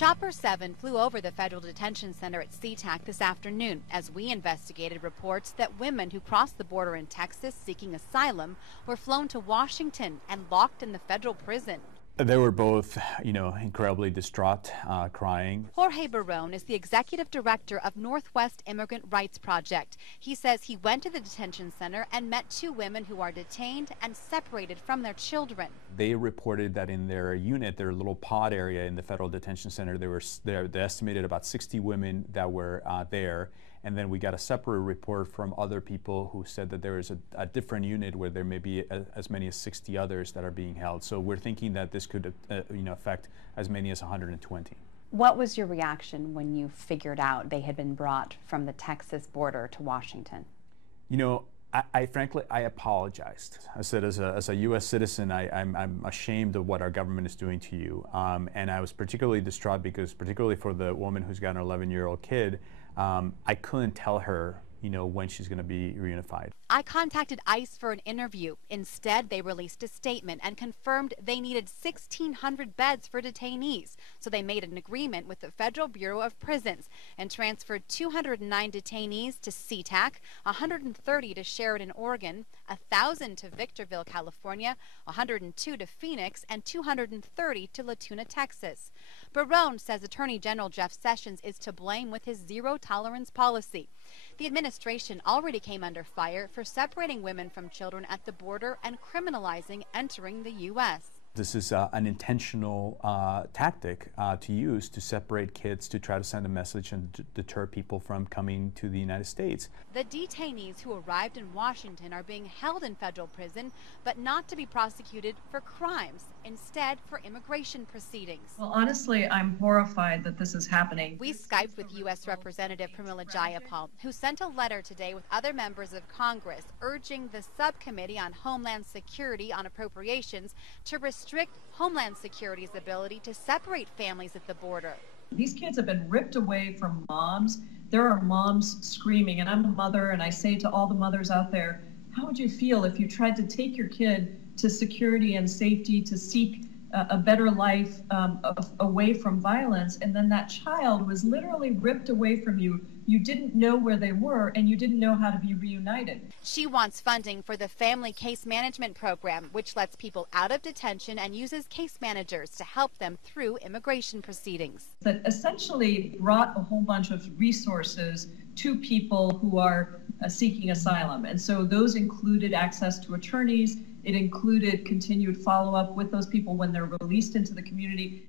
Chopper 7 flew over the federal detention center at SeaTac this afternoon as we investigated reports that women who crossed the border in Texas seeking asylum were flown to Washington and locked in the federal prison. They were both, incredibly distraught, crying. Jorge Barone is the executive director of Northwest Immigrant Rights Project. He says he went to the detention center and met two women who are detained and separated from their children. They reported that in their unit, their little pod area in the federal detention center, they estimated about 60 women that were there. And then we got a separate report from other people who said that there is a different unit where there may be as many as 60 others that are being held. So we're thinking that this could affect as many as 120. What was your reaction when you figured out they had been brought from the Texas border to Washington? I frankly, I apologized. I said, as a U.S. citizen, I'm ashamed of what our government is doing to you. And I was particularly distraught because, particularly for the woman who's got an 11-year-old kid, I couldn't tell her, when she's going to be reunified. I contacted ICE for an interview. Instead, they released a statement and confirmed they needed 1,600 beds for detainees. So they made an agreement with the Federal Bureau of Prisons and transferred 209 detainees to SeaTac, 130 to Sheridan, Oregon, 1,000 to Victorville, California, 102 to Phoenix, and 230 to La Tuna, Texas. Barone says Attorney General Jeff Sessions is to blame with his zero-tolerance policy. The administration already came under fire for separating women from children at the border and criminalizing entering the U.S. This is an intentional tactic to use to separate kids, to try to send a message and deter people from coming to the United States. The detainees who arrived in Washington are being held in federal prison, but not to be prosecuted for crimes, instead for immigration proceedings. Well, honestly, I'm horrified that this is happening. We Skyped with U.S. Representative Pramila Jayapal, who sent a letter today with other members of Congress urging the Subcommittee on Homeland Security on Appropriations to restrict Homeland Security's ability to separate families at the border. These kids have been ripped away from moms. There are moms screaming, and I'm a mother, and I say to all the mothers out there, how would you feel if you tried to take your kid to security and safety to seek a better life away from violence, and then that child was literally ripped away from you? You didn't know where they were, and you didn't know how to be reunited. She wants funding for the Family Case Management Program, which lets people out of detention and uses case managers to help them through immigration proceedings. That essentially brought a whole bunch of resources to people who are seeking asylum. And so those included access to attorneys. It included continued follow-up with those people when they're released into the community.